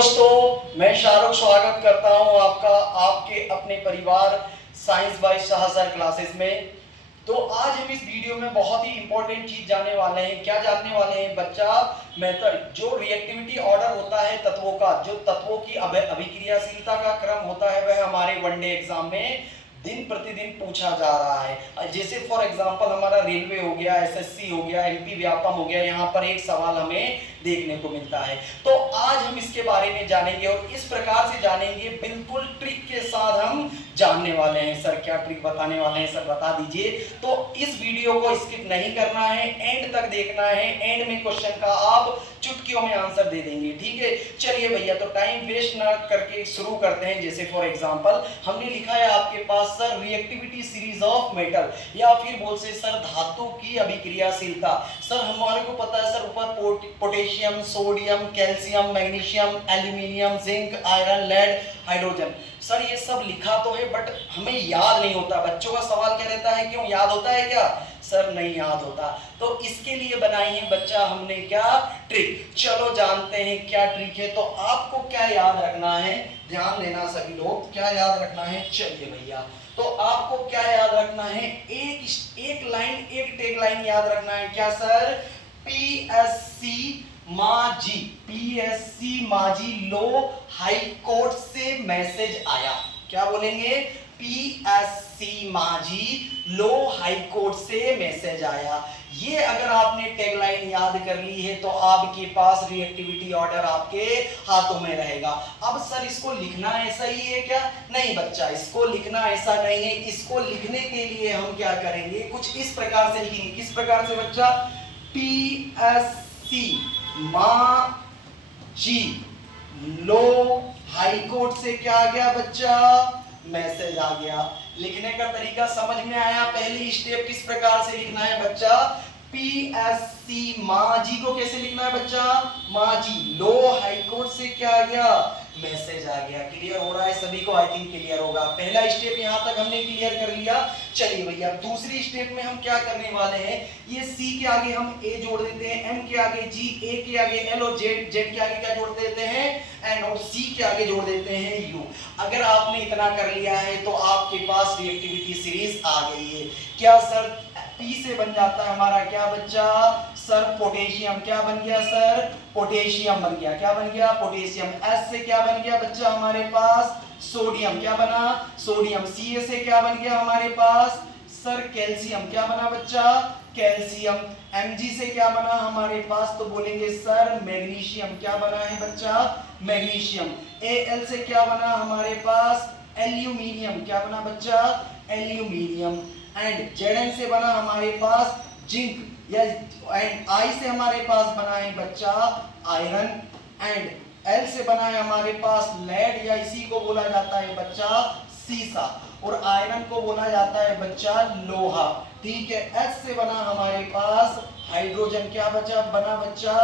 दोस्तों, मैं शाहरुख स्वागत करता हूं आपका आपके अपने परिवार science by Shah sir classes में। तो आज हम इस वीडियो में बहुत ही इंपॉर्टेंट चीज जानने वाले हैं। क्या जानने वाले हैं बच्चा? मेथड, जो रिएक्टिविटी ऑर्डर होता है तत्वों का, जो तत्वों की अभिक्रियाशीलता का क्रम होता है, वह हमारे वनडे एग्जाम में दिन प्रतिदिन पूछा जा रहा है। जैसे फॉर एग्जांपल हमारा रेलवे हो गया, एसएससी हो गया, एमपी व्यापम हो गया, यहाँ पर एक सवाल हमें देखने को मिलता है। तो आज हम इसके बारे में जानेंगे और इस प्रकार से जानेंगे, बिल्कुल ट्रिक के साथ हम जानने वाले हैं। सर क्या ट्रिक बताने वाले हैं, सर बता दीजिए। तो इस वीडियो को स्किप नहीं करना है, एंड तक देखना है। एंड में क्वेश्चन का आप चुटकियों में आंसर दे देंगे, ठीक है। चलिए भैया, तो टाइम वेस्ट ना करके शुरू करते हैं। जैसे फॉर एग्जांपल हमने लिखा है आपके पास sir reactivity series of metal, या फिर बोल से सर धातु की अभिक्रियाशीलता। सर हमारे को पता है सर, ऊपर potassium, sodium, calcium, magnesium, aluminium, zinc, iron, lead, hydrogen. Sir ये सब लिखा तो है बट हमें याद नहीं होता। बच्चों का सवाल क्या रहता है, क्यों याद होता है क्या? सर नहीं याद होता। तो इसके लिए बनाई है बच्चा हमने क्या ट्रिक। चलो जानते हैं क्या ट्रिक है। तो आपको क्या याद रखना है, ध्यान देना सभी लोग, क्या याद रखना है। चलिए भैया, तो आपको क्या याद रखना है, एक लाइन, एक टैग लाइन याद रखना है। क्या सर? पीएससी माजी, पीएससी माजी लो हाई कोर्ट से मैसेज आया। क्या बोलेंगे? पीएससी माजी लो हाई कोर्ट से मैसेज आया। ये अगर आपने टैगलाइन याद कर ली है तो आपके पास रिएक्टिविटी ऑर्डर आपके हाथों में रहेगा। अब सर इसको लिखना ऐसा ही है क्या? नहीं बच्चा, इसको लिखना ऐसा नहीं है। इसको लिखने के लिए हम क्या करेंगे, कुछ इस प्रकार से लिखेंगे। किस प्रकार से बच्चा? पीएससी माजी लो हाई कोर्ट से क्या आ गया बच्चा? मैसेज आ गया। लिखने का तरीका समझ में आया? पहली स्टेप किस प्रकार से लिखना है बच्चा? पीएससी माजी को कैसे लिखना है बच्चा? माजी लो हाई कोर्ट से क्या आ गया? मैसेज आ गया। क्लियर हो रहा है सभी को? आई थिंक क्लियर होगा। पहला स्टेप यहां तक हमने क्लियर कर लिया। चलिए भैया, दूसरी स्टेप में हम क्या करने वाले हैं, ये सी के आगे हम ए जोड़ देते हैं, एम के आगे जी, ए के आगे एल और जेड, जेड के आगे क्या जोड़ देते हैं? एन, और सी के आगे जोड़ देते हैं यू। अगर आपने इतना कर लिया है तो आपके पास रिएक्टिविटी सीरीज आ गई है। क्या सर? पी से बन जाता है हमारा क्या बच्चा? Sir potassium. क्या बन गया सर? पोटेशियम बन गया। क्या बन गया? पोटेशियम। एस से क्या बन गया बच्चा हमारे पास? सोडियम। क्या बना? सोडियम। सी से क्या बन गया हमारे पास? Sir calcium. क्या बना बच्चा? कैल्शियम। Mg से क्या बना हमारे पास? तो बोलेंगे सर मैग्नीशियम। क्या बना है बच्चा? मैग्नीशियम। Al से क्या बना हमारे पास? एल्यूमिनियम। क्या बना बच्चा? एल्यूमिनियम। एंड Zn से बना हमारे पास जिंक, या एंड I से हमारे पास बना है बच्चा आयरन। एंड L से बना है हमारे पास लेड, या इसी को बोला जाता है बच्चा सीसा, और आयरन को बोला जाता है बच्चा लोहा। ठीक है। H से बना हमारे पास हाइड्रोजन। क्या बचा बना बच्चा?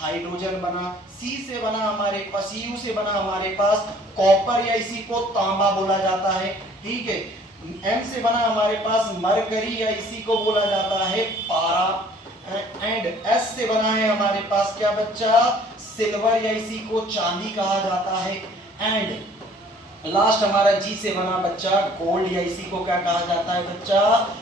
हाइड्रोजन बना। C से बना हमारे पास, Cu से बना हमारे पास कॉपर, या इसी को तांबा बोला जाता है। ठीक है। M से बना हमारे पास मरकरी, या इसी को बोला जाता है पारा। एंड S से बना है हमारे पास क्या बच्चा? सिल्वर, या इसी को चांदी कहा जाता है। एंड लास्ट हमारा जी से बना बच्चा गोल्ड, या इसी को क्या कहा जाता है बच्चा?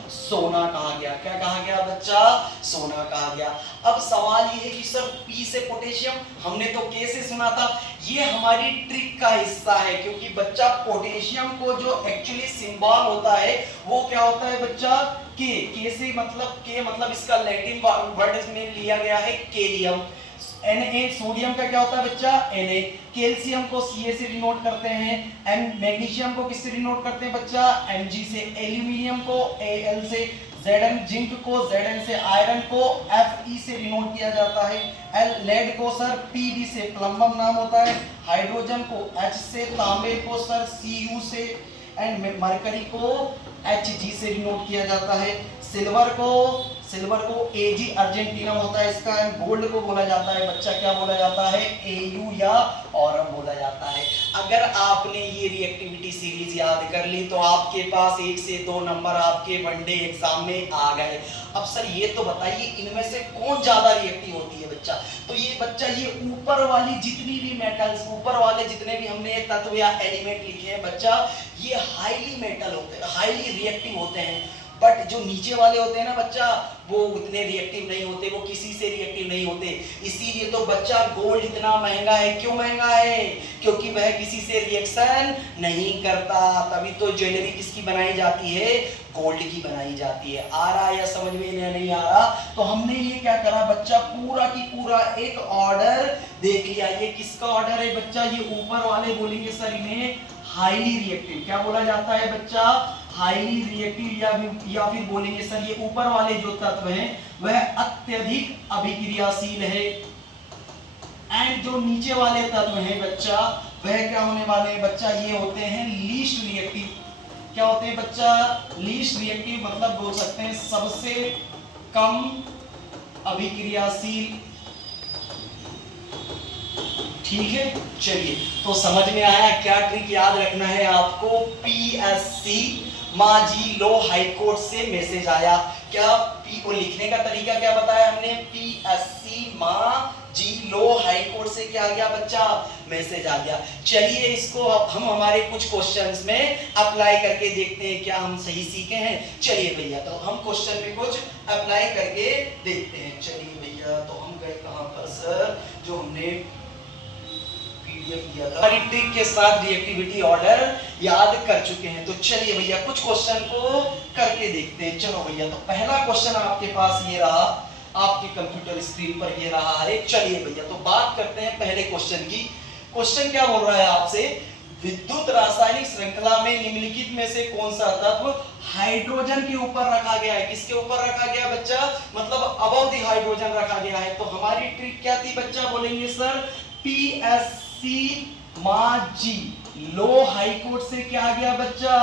सोना कहा गया। क्या कहा गया बच्चा? सोना कहा गया। अब सवाल ये है कि सर पी से पोटेशियम, हमने तो के से सुना था। ये हमारी ट्रिक का हिस्सा है, क्योंकि बच्चा पोटेशियम को जो एक्चुअली सिंबल होता है वो क्या होता है बच्चा? के से मतलब, के मतलब इसका लैटिन वर्ड में लिया गया है केलियम। Na सोडियम का क्या होता है बच्चा? Na। कैल्शियम को Ca से डिनोट करते हैं। मैग्नीशियम को किससे डिनोट करते हैं बच्चा? Mg से। एल्यूमिनियम को Al से। Zn जिंक को Zn से। आयरन को Fe से डिनोट किया जाता है। लेड को सर Pb से, प्लम्बम नाम होता है। हाइड्रोजन को H से। तांबे को सर Cu से। एंड मरकरी को Hg से डिनोट किया जाता है। सिल्वर को Ag अर्जेंटीना होता है इसका। गोल्ड को बोला जाता है बच्चा, क्या बोला जाता है? Au या ऑरम बोला जाता है। अगर आपने ये रिएक्टिविटी सीरीज याद कर ली तो आपके पास 1 से 2 नंबर आपके वनडे एग्जाम में आ गए। अब सर ये तो बताइए इनमें से कौन ज्यादा रिएक्टिव होती है बच्चा? तो ये बच्चा ये ऊपर वाली जितनी भी मेटल्स, ऊपर वाले जितने भी हमने तत्व या एलिमेंट लिखे हैं बच्चा, ये हाईली मेटल होते हैं, हाईली रिएक्टिव होते हैं। बट जो नीचे वाले होते हैं ना बच्चा, वो उतने रिएक्टिव नहीं होते, वो किसी से रिएक्टिव नहीं होते। इसीलिए तो बच्चा गोल्ड इतना महंगा है। क्यों महंगा है? क्योंकि वह किसी से रिएक्शन नहीं करता। तभी तो ज्वेलरी किसकी बनाई जाती है? गोल्ड की बनाई जाती है। आ रहा है या समझ में नहीं आ रहा? तो हमने ये क्या करा बच्चा, पूरा की पूरा एक ऑर्डर देख लिया। ये किसका ऑर्डर है बच्चा? ये ऊपर वाले बोलेंगे सर इन्हें हाईली रिएक्टिव। क्या बोला जाता है बच्चा? Highly reactive. या फिर बोलेंगे सर ये ऊपर वाले जो तत्व हैं वह अत्यधिक अभिक्रियाशील है। एंड जो नीचे वाले तत्व हैं बच्चा, वह क्या होने वाले हैं बच्चा? ये होते हैं लीस्ट रिएक्टिव। क्या होते हैं बच्चा? लीस्ट रिएक्टिव, मतलब बोल सकते हैं सबसे कम अभिक्रियाशील। ठीक है, चलिए तो समझ में आया। क्या ट्रिक याद रखना है आपको? PSC माँ जी लो हाई कोर्ट से मैसेज आया। क्या पी को लिखने का तरीका क्या बताया हमने? PSC माँ जी लो हाई कोर्ट से क्या आ गया बच्चा? मैसेज आ गया। चलिए इसको हम हमारे कुछ क्वेश्चंस में अप्लाई करके देखते हैं क्या हम सही सीखे हैं। चलिए भैया, तो हम क्वेश्चन में कुछ अप्लाई करके देखते हैं। चलिए भैया, तो हम गए कहां पर सर? जो हमने दिया था, हमारी ट्रिक के साथ रिएक्टिविटी ऑर्डर याद कर चुके हैं। तो चलिए भैया कुछ क्वेश्चन को करके देखते हैं। चलो भैया, तो पहला क्वेश्चन आपके पास ये रहा, आपके कंप्यूटर स्क्रीन पर ये रहा है। चलिए भैया, तो बात करते हैं पहले क्वेश्चन की। क्वेश्चन क्या बोल रहा है आपसे? विद्युत रासायनिक श्रृंखला में निम्नलिखित में से कौन सा तत्व हाइड्रोजन के ऊपर रखा गया है? किसके ऊपर रखा गया बच्चा? मतलब अबव द हाइड्रोजन रखा गया है। तो हमारी ट्रिक क्या थी बच्चा? बोलेंगे सर PSC माँ जी लो हाई कोर्ट से क्या आ गया बच्चा?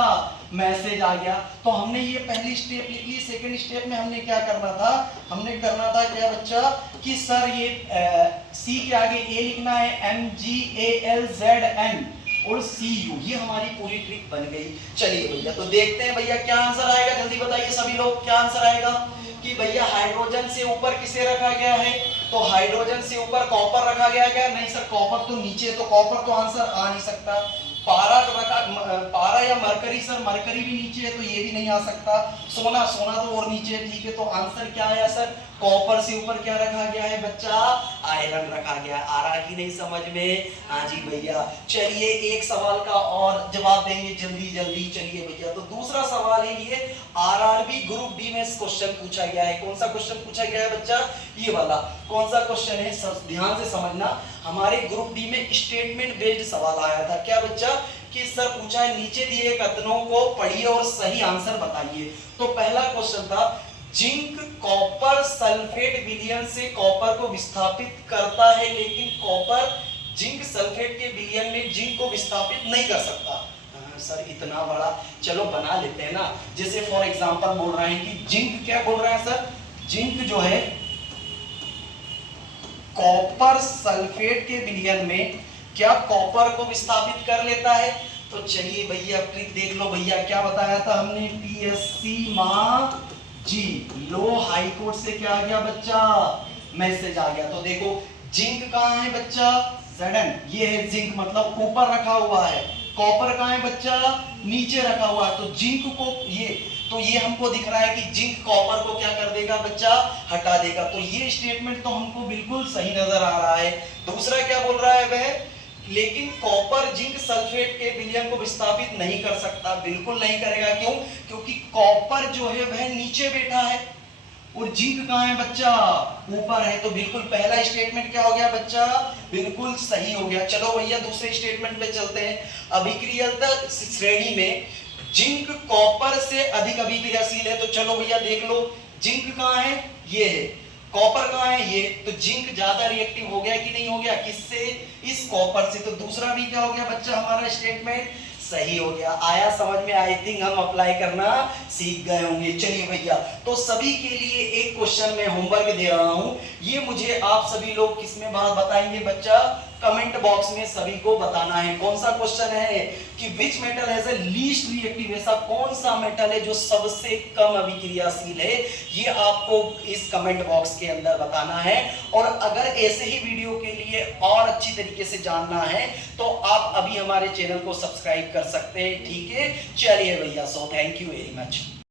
मैसेज आ गया। तो हमने ये पहली स्टेप लिख ली। सेकंड स्टेप में हमने क्या करना था? हमने करना था क्या बच्चा कि सर ये C के आगे A लिखना है, MGALZN और CU। ये हमारी पूरी ट्रिक बन गई। चलिए भैया, तो देखते हैं भैया क्या आंसर आएगा। जल्दी बताइए सभी लोग, क्या आंसर आएगा? कि भैया हाइड्रोजन से ऊपर किसे रखा गया है? तो हाइड्रोजन से ऊपर कॉपर रखा गया क्या? नहीं सर, कॉपर तो नीचे, तो कॉपर तो आंसर आ नहीं सकता। पारा या मरकरी? सर मरकरी भी नीचे है तो ये भी नहीं आ सकता। सोना तो और नीचे है। ठीक है, तो आंसर क्या आया सर? कॉपर से ऊपर क्या रखा गया है बच्चा? आयरन रखा गया। आ रहा कि नहीं समझ में? हाँ जी भैया। चलिए एक सवाल का और जवाब देंगे जल्दी जल्दी। चलिए भैया, तो दूसरा सवाल है ये RRB ग्रुप डी में क्वेश्चन पूछा गया है। कौन सा क्वेश्चन पूछा गया है बच्चा? ये वाला। कौन सा क्वेश्चन है? सब ध्यान से समझना। हमारे ग्रुप डी में स्टेटमेंट बेस्ड सवाल आया था। क्या बच्चा? कि सर पूछा है नीचे दिए कथनों को पढ़िए और सही आंसर बताइए। तो पहला क्वेश्चन था जिंक कॉपर सल्फेट विलयन से कॉपर को विस्थापित करता है, लेकिन कॉपर जिंक सल्फेट के विलयन में जिंक को विस्थापित नहीं कर सकता। सर इतना बड़ा, चलो बना लेते हैं ना। जैसे फॉर एग्जांपल बोल रहे हैं कि जिंक, क्या बोल रहे हैं सर? जिंक जो है कॉपर सल्फेट के विलयन में क्या कॉपर को विस्थापित कर लेता है? तो चलिए भैया ट्रिक देख लो भैया। क्या बताया था हमने? PSC माँ जी लो हाई कोर्ट से क्या आ गया बच्चा? मैसेज आ गया। तो देखो जिंक कहाँ है बच्चा? Zn। ये है जिंक, मतलब ऊपर रखा हुआ है। कॉपर कहाँ है बच्चा? नीचे रखा हुआ है। तो जिंक को ये हमको दिख रहा है कि जिंक कॉपर को क्या कर देगा बच्चा? हटा देगा। तो ये स्टेटमेंट तो हमको बिल्कुल सही नजर आ रहा है। दूसरा क्या बोल रहा है वह? लेकिन कॉपर जिंक सल्फेट के विलयन को विस्थापित नहीं कर सकता। बिल्कुल नहीं करेगा। क्यों? क्योंकि कॉपर जो है वह नीचे बैठा है और जिंक कहाँ है बच्चा? ऊपर है। तो बिल्कुल पहला स्टेटमेंट क्या हो गया बच्चा? बिल्कुल सही हो गया। चलो भैया दूसरे स्टेटमेंट पे चलते हैं। अभिक्रियाशीलता श्रेणी में जिंक कॉपर से अधिक अभिक्रियाशील है। तो चलो भैया देख लो, जिंक कहाँ है? ये है। कॉपर कहाँ है? ये। तो जिंक ज्यादा रिएक्टिव हो गया कि नहीं हो गया? किससे? इस कॉपर से। तो दूसरा भी क्या हो गया बच्चा? हमारा स्टेटमेंट सही हो गया। आया समझ में? आई थिंक हम अप्लाई करना सीख गए होंगे। चलिए भैया, तो सभी के लिए एक क्वेश्चन में होमवर्क दे रहा हूं। ये मुझे आप सभी लोग किसमें बात बताएंगे बच्चा? कमेंट बॉक्स में सभी को बताना है। कौन सा क्वेश्चन है कि which metal has a least reactive, ऐसा कौन सा मेटल है जो सबसे कम अभिक्रियाशील है, ये आपको इस कमेंट बॉक्स के अंदर बताना है। और अगर ऐसे ही वीडियो के लिए और अच्छी तरीके से जानना है तो आप अभी हमारे चैनल को सब्सक्राइब कर सकते हैं। ठीक है, चलिए भैया, so thank you very much.